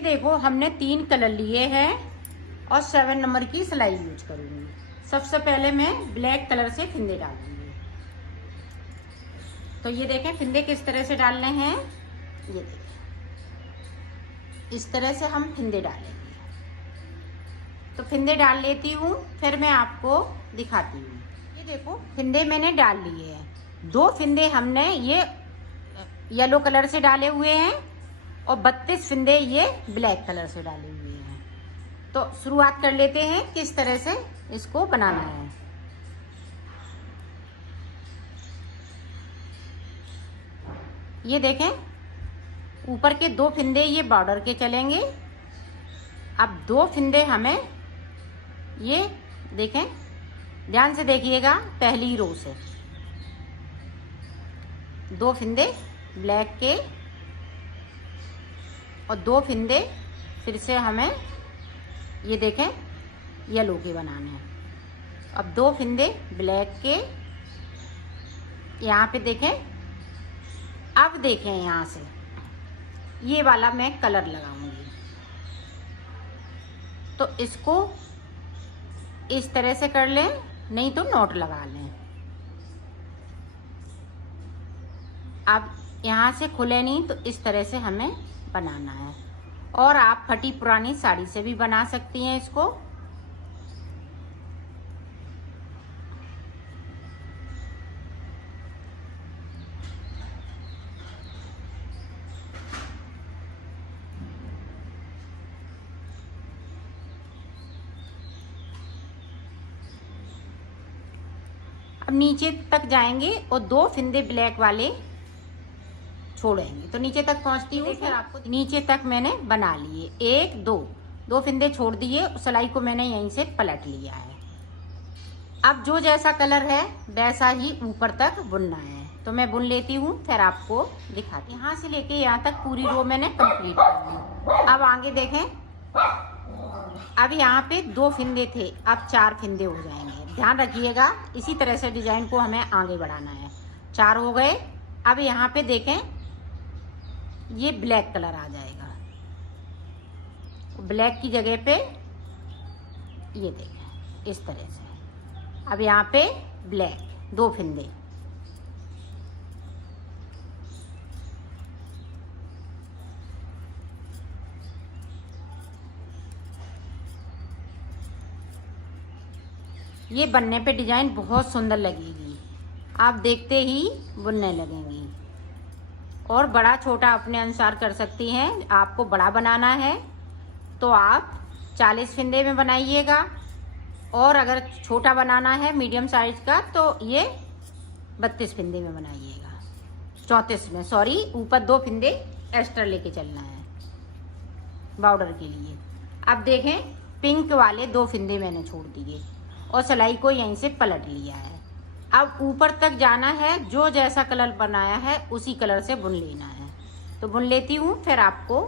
देखो हमने 3 कलर लिए हैं और 7 नंबर की सिलाई यूज करूंगी। सबसे पहले मैं ब्लैक कलर से फिंदे डालूंगी। तो ये देखें फिंदे किस तरह से डालने हैं। ये देखें इस तरह से हम फिंदे डालेंगे। तो फिंदे डाल लेती हूँ, फिर मैं आपको दिखाती हूँ। ये देखो फिंदे मैंने डाल लिए हैं। 2 फिंदे हमने ये येलो कलर से डाले हुए हैं और 32 फिंदे ये ब्लैक कलर से डाले हुए हैं। तो शुरुआत कर लेते हैं किस तरह से इसको बनाना है। ये देखें ऊपर के 2 फिंदे ये बॉर्डर के चलेंगे। अब 2 फिंदे हमें ये देखें, ध्यान से देखिएगा, पहली रो से 2 फिंदे ब्लैक के और 2 फिंदे फिर से हमें ये देखें येलो के बनाने हैं। अब 2 फिंदे ब्लैक के यहाँ पे देखें। अब देखें यहाँ से ये वाला मैं कलर लगाऊंगी। तो इसको इस तरह से कर लें, नहीं तो नोट लगा लें। अब यहाँ से खुले नहीं तो इस तरह से हमें बनाना है। और आप फटी पुरानी साड़ी से भी बना सकती हैं इसको। अब नीचे तक जाएंगे और 2 फिंदे ब्लैक वाले छोड़ेंगे। तो नीचे तक पहुंचती हूँ, फिर आपको नीचे तक मैंने बना लिए। 1 2 फिंदे छोड़ दिए, सिलाई को मैंने यहीं से पलट लिया है। अब जो जैसा कलर है वैसा ही ऊपर तक बुनना है। तो मैं बुन लेती हूँ, फिर आपको दिखाती हूँ। यहाँ से लेके यहाँ तक पूरी रो मैंने कंप्लीट कर ली। अब आगे देखें, अब यहाँ पे 2 फिंदे थे, अब 4 फिंदे हो जाएंगे। ध्यान रखिएगा, इसी तरह से डिजाइन को हमें आगे बढ़ाना है। 4 हो गए। अब यहाँ पे देखें ये ब्लैक कलर आ जाएगा। ब्लैक की जगह पे ये देखें इस तरह से। अब यहाँ पे ब्लैक 2 फिंदे। ये बनने पे डिजाइन बहुत सुंदर लगेगी, आप देखते ही बुनने लगेंगी। और बड़ा छोटा अपने अनुसार कर सकती हैं। आपको बड़ा बनाना है तो आप 40 फिंदे में बनाइएगा, और अगर छोटा बनाना है मीडियम साइज का तो ये 32 फिंदे में बनाइएगा। 34 में, सॉरी, ऊपर 2 फिंदे एक्स्ट्रा लेके चलना है बॉर्डर के लिए। अब देखें पिंक वाले 2 फिंदे मैंने छोड़ दिए और सिलाई को यहीं से पलट लिया है। अब ऊपर तक जाना है, जो जैसा कलर बनाया है उसी कलर से बुन लेना है। तो बुन लेती हूँ, फिर आपको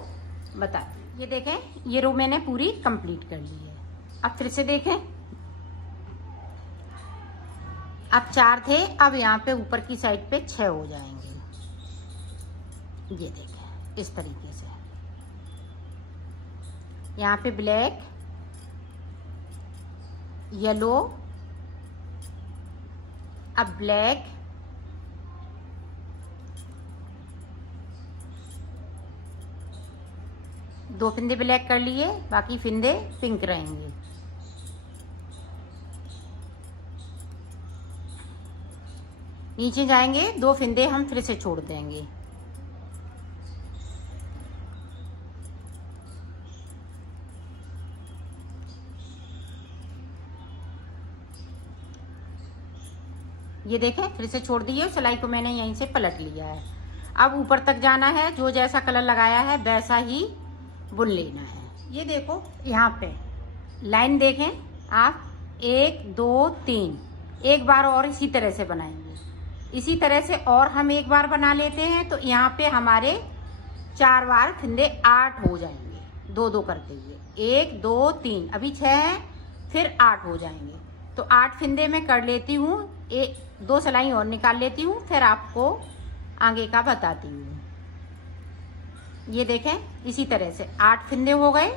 बताती हूँ। ये देखें ये रो मैंने पूरी कंप्लीट कर ली है। अब फिर से देखें, अब 4 थे, अब यहाँ पे ऊपर की साइड पे 6 हो जाएंगे। ये देखें इस तरीके से। यहाँ पे ब्लैक, येलो, अब ब्लैक, दो फिंदे ब्लैक कर लिए, बाकी फिंदे पिंक रहेंगे। नीचे जाएंगे, 2 फिंदे हम फिर से छोड़ देंगे। ये देखें फिर से छोड़ दिए, सिलाई को मैंने यहीं से पलट लिया है। अब ऊपर तक जाना है, जो जैसा कलर लगाया है वैसा ही बुन लेना है। ये देखो यहाँ पे लाइन देखें आप, 1 2 3, एक बार और इसी तरह से बनाएंगे। इसी तरह से और हम एक बार बना लेते हैं, तो यहाँ पे हमारे 4 बार फिंदे 8 हो जाएंगे, 2 2 करते हुए। 1 2 3, अभी 6 हैं, फिर 8 हो जाएंगे। तो 8 फिंदे में कर लेती हूँ, 2 सिलाई और निकाल लेती हूँ, फिर आपको आगे का बताती हूँ। ये देखें इसी तरह से 8 फिंदे हो गए।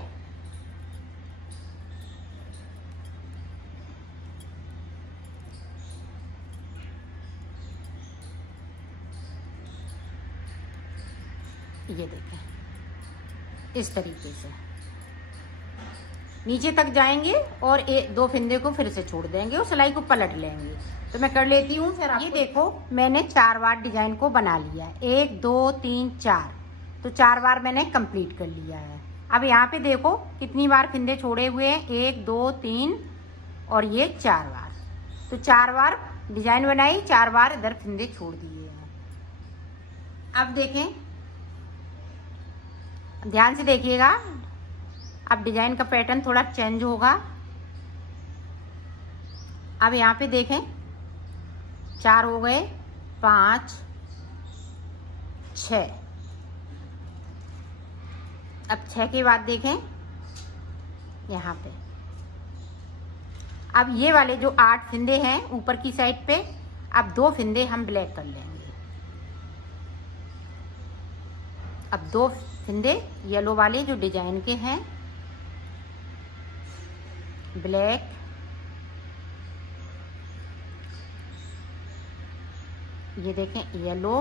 ये देखें इस तरीके से नीचे तक जाएंगे और 2 फिंदे को फिर से छोड़ देंगे और सिलाई को पलट लेंगे। तो मैं कर लेती हूँ फिर। ये देखो मैंने 4 बार डिजाइन को बना लिया, 1 2 3 4, तो 4 बार मैंने कंप्लीट कर लिया है। अब यहाँ पे देखो कितनी बार फिंदे छोड़े हुए हैं, 1 2 3 और ये 4 बार। तो 4 बार डिजाइन बनाई, 4 बार इधर फिंदे छोड़ दिए हैं। अब देखें, ध्यान से देखिएगा, अब डिजाइन का पैटर्न थोड़ा चेंज होगा। अब यहाँ पे देखें 4 हो गए, 5 6। अब 6 के बाद देखें यहाँ पे, अब ये वाले जो 8 फिंदे हैं ऊपर की साइड पे, अब 2 फिंदे हम ब्लैक कर लेंगे। अब 2 फिंदे येलो वाले जो डिजाइन के हैं ब्लैक, ये देखें येलो,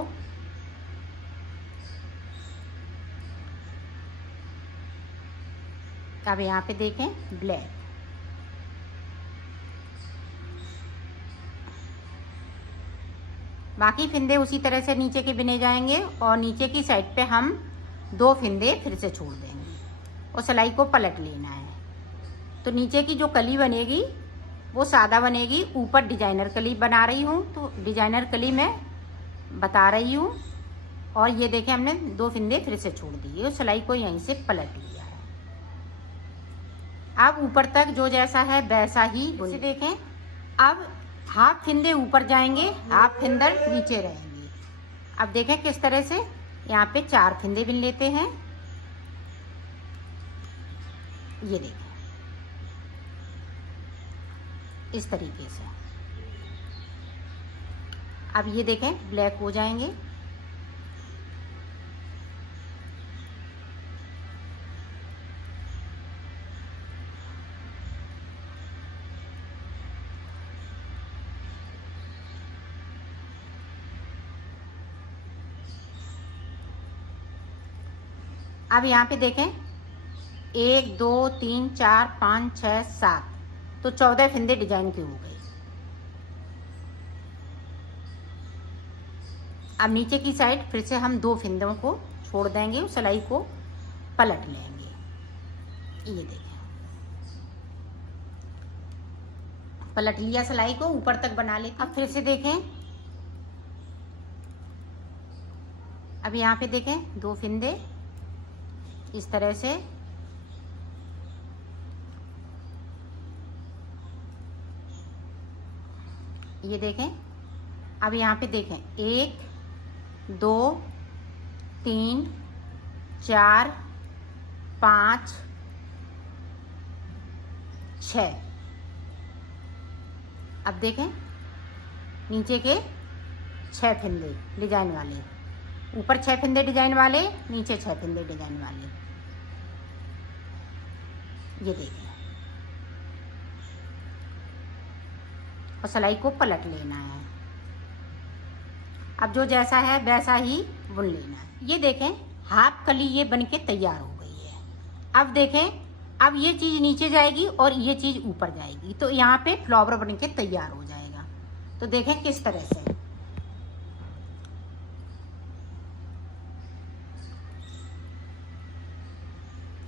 अब यहाँ पे देखें ब्लैक। बाकी फिंदे उसी तरह से नीचे के बिने जाएंगे और नीचे की साइड पे हम 2 फिंदे फिर से छोड़ देंगे और सिलाई को पलट लेना है। तो नीचे की जो कली बनेगी वो सादा बनेगी, ऊपर डिजाइनर कली बना रही हूँ, तो डिजाइनर कली मैं बता रही हूँ। और ये देखें हमने 2 फिंदे फिर से छोड़ दिए और सिलाई को यहीं से पलट लिया है। अब ऊपर तक जो जैसा है वैसा ही इसे देखें। अब हाफ फिंदे ऊपर जाएंगे, हाफ फिंदर नीचे रहेंगे। अब देखें किस तरह से, यहाँ पे 4 फिंदे बिन लेते हैं। ये देखें इस तरीके से। अब ये देखें ब्लैक हो जाएंगे। अब यहाँ पे देखें 1 2 3 4 5 6 7, तो 14 फिंदे डिजाइन के हो गए। अब नीचे की साइड फिर से हम 2 फिंदों को छोड़ देंगे और सिलाई को पलट लेंगे। ये देखें पलट लिया, सिलाई को ऊपर तक बना लेते। अब फिर से देखें, अब यहाँ पे देखें 2 फिंदे इस तरह से। ये देखें, अब यहाँ पे देखें 1 2 3 4 5 6। अब देखें नीचे के 6 फिंदे डिजाइन वाले, ऊपर 6 फिंदे डिजाइन वाले, नीचे 6 फिंदे डिजाइन वाले। ये देखें और सिलाई को पलट लेना है। अब जो जैसा है वैसा ही बुन लेना है। ये देखें हाफ कली ये बनके तैयार हो गई है। अब देखें, अब ये चीज नीचे जाएगी और ये चीज ऊपर जाएगी, तो यहाँ पे फ्लावर बनके तैयार हो जाएगा। तो देखें किस तरह से।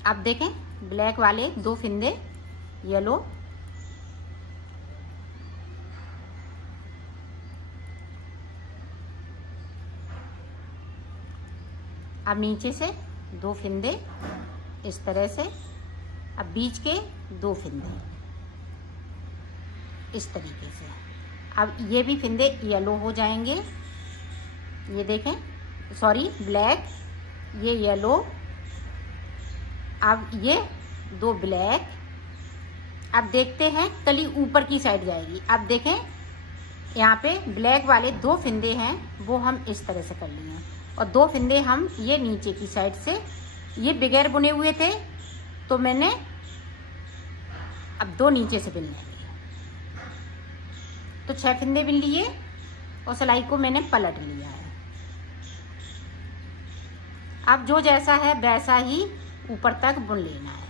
अब देखें ब्लैक वाले 2 फिंदे येलो, अब नीचे से 2 फिंदे इस तरह से। अब बीच के 2 फिंदे इस तरीके से। अब ये भी फिंदे येलो हो जाएंगे। ये देखें, सॉरी ब्लैक, ये येलो, अब ये 2 ब्लैक। अब देखते हैं कली ऊपर की साइड जाएगी। अब देखें यहाँ पे ब्लैक वाले 2 फिंदे हैं वो हम इस तरह से कर लिए हैं। और 2 फंदे हम ये नीचे की साइड से, ये बगैर बुने हुए थे तो मैंने अब 2 नीचे से बुन लेंगे। तो 6 फंदे बुन लिए और सिलाई को मैंने पलट लिया है। अब जो जैसा है वैसा ही ऊपर तक बुन लेना है।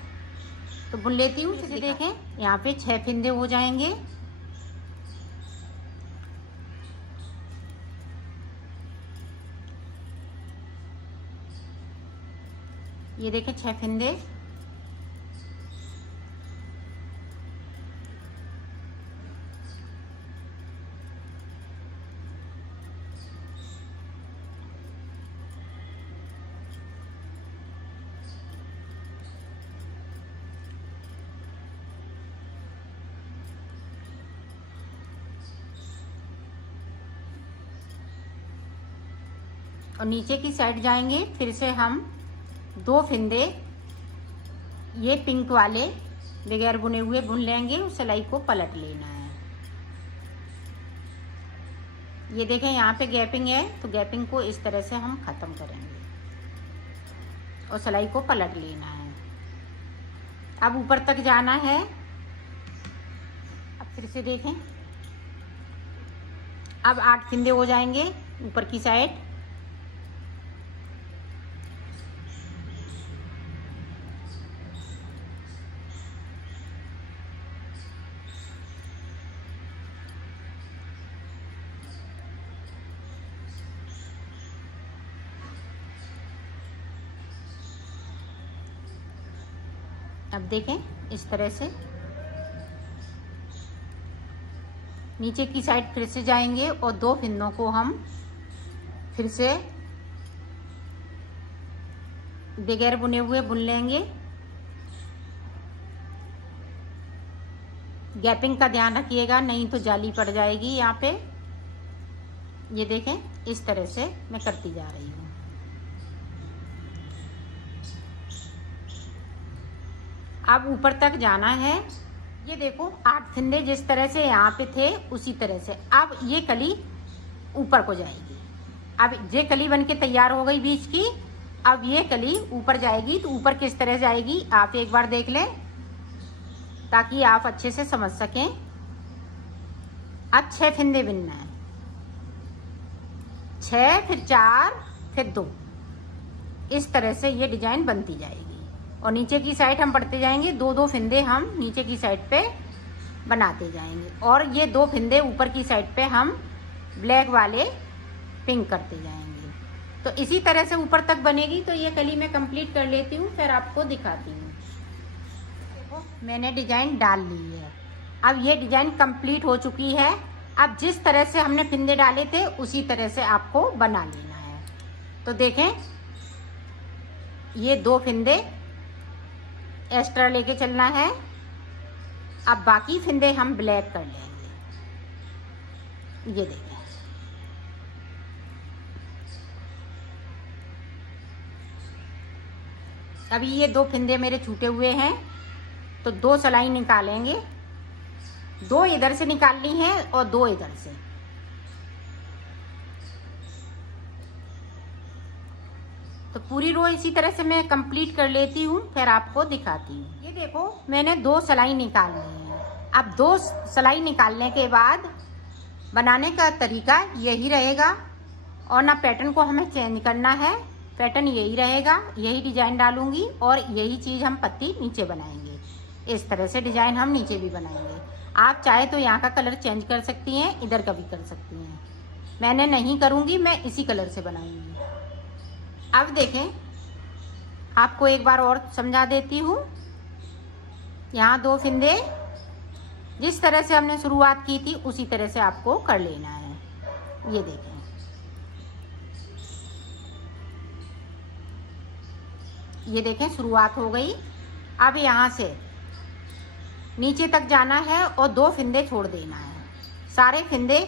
तो बुन लेती हूँ। जैसे देखें यहाँ पे 6 फंदे हो जाएंगे। ये देखें 6 फंदे। और नीचे की साइड जाएंगे, फिर से हम 2 फंदे ये पिंक वाले बगैर बुने हुए बुन लेंगे। उस सिलाई को पलट लेना है। ये देखें यहाँ पे गैपिंग है, तो गैपिंग को इस तरह से हम ख़त्म करेंगे और सिलाई को पलट लेना है। अब ऊपर तक जाना है। अब फिर से देखें, अब 8 फंदे हो जाएंगे ऊपर की साइड। अब देखें इस तरह से नीचे की साइड फिर से जाएंगे और 2 फंदों को हम फिर से बगैर बुने हुए बुन लेंगे। गैपिंग का ध्यान रखिएगा, नहीं तो जाली पड़ जाएगी यहाँ पे। ये देखें इस तरह से मैं करती जा रही हूँ। अब ऊपर तक जाना है। ये देखो 8 फंदे जिस तरह से यहाँ पे थे उसी तरह से अब ये कली ऊपर को जाएगी। अब ये कली बनके तैयार हो गई बीच की। अब ये कली ऊपर जाएगी। तो ऊपर किस तरह जाएगी आप एक बार देख लें ताकि आप अच्छे से समझ सकें। अब 6 फंदे बुनना है, 6 फिर 4 फिर 2, इस तरह से ये डिजाइन बनती जाएगी। और नीचे की साइड हम बढ़ते जाएंगे, 2-2 फंदे हम नीचे की साइड पे बनाते जाएंगे और ये 2 फंदे ऊपर की साइड पे हम ब्लैक वाले पिंक करते जाएंगे। तो इसी तरह से ऊपर तक बनेगी। तो ये कली मैं कंप्लीट कर लेती हूँ, फिर आपको दिखाती हूँ। देखो मैंने डिजाइन डाल ली है। अब ये डिजाइन कंप्लीट हो चुकी है। अब जिस तरह से हमने फंदे डाले थे उसी तरह से आपको बना लेना है। तो देखें ये 2 फंदे एक्स्ट्रा लेके चलना है। अब बाकी फंदे हम ब्लैक कर लेंगे। ये देखें अभी ये 2 फंदे मेरे छूटे हुए हैं तो 2 सिलाई निकालेंगे। 2 इधर से निकालनी है और 2 इधर से। तो पूरी रो इसी तरह से मैं कंप्लीट कर लेती हूँ, फिर आपको दिखाती हूँ। ये देखो मैंने 2 सिलाई निकाल ली है। अब 2 सिलाई निकालने के बाद बनाने का तरीका यही रहेगा और ना पैटर्न को हमें चेंज करना है। पैटर्न यही रहेगा, यही डिजाइन डालूंगी और यही चीज़ हम पत्ती नीचे बनाएंगे। इस तरह से डिजाइन हम नीचे भी बनाएंगे। आप चाहे तो यहाँ का कलर चेंज कर सकती हैं, इधर का भी कर सकती हैं। मैंने नहीं करूँगी, मैं इसी कलर से बनाऊंगी। अब देखें आपको एक बार और समझा देती हूँ। यहाँ 2 फंदे जिस तरह से हमने शुरुआत की थी उसी तरह से आपको कर लेना है। ये देखें ये देखें शुरुआत हो गई। अब यहाँ से नीचे तक जाना है और 2 फंदे छोड़ देना है। सारे फंदे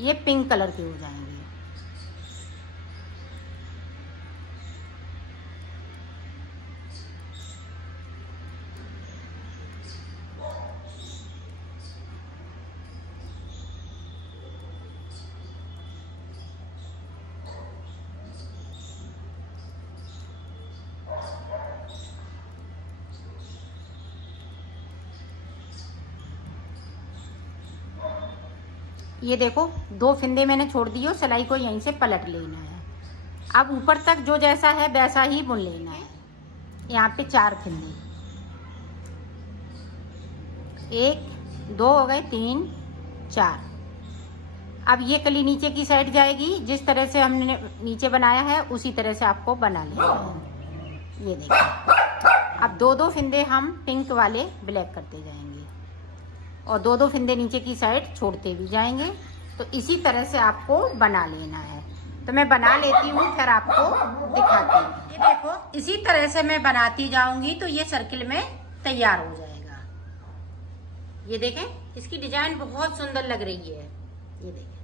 ये पिंक कलर के हो जाएंगे। ये देखो 2 फिंदे मैंने छोड़ दिए और सिलाई को यहीं से पलट लेना है। अब ऊपर तक जो जैसा है वैसा ही बुन लेना है। यहाँ पे 4 फिंदे, 1 2 हो गए, 3 4। अब ये कली नीचे की साइड जाएगी, जिस तरह से हमने नीचे बनाया है उसी तरह से आपको बना लेना है। ये देखिए अब 2-2 फिंदे हम पिंक वाले ब्लैक करते जाएंगे और 2-2 फिंदे नीचे की साइड छोड़ते भी जाएंगे। तो इसी तरह से आपको बना लेना है। तो मैं बना लेती हूँ, फिर आपको दिखाती हूँ। ये देखो इसी तरह से मैं बनाती जाऊंगी तो ये सर्किल में तैयार हो जाएगा। ये देखें इसकी डिजाइन बहुत सुंदर लग रही है। ये देखें